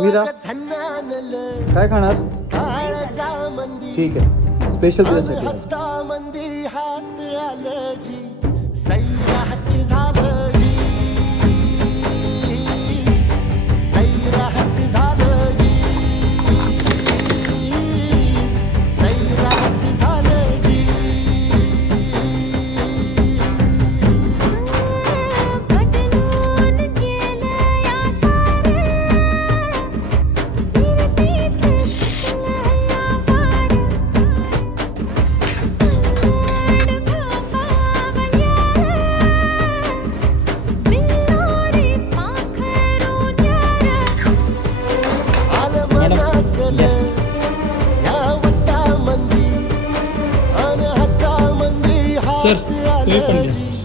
मीरा काय खाणार? ठीक आहे, स्पेशल तुझ्यासाठी आज. सर तुम्ही पण द्या.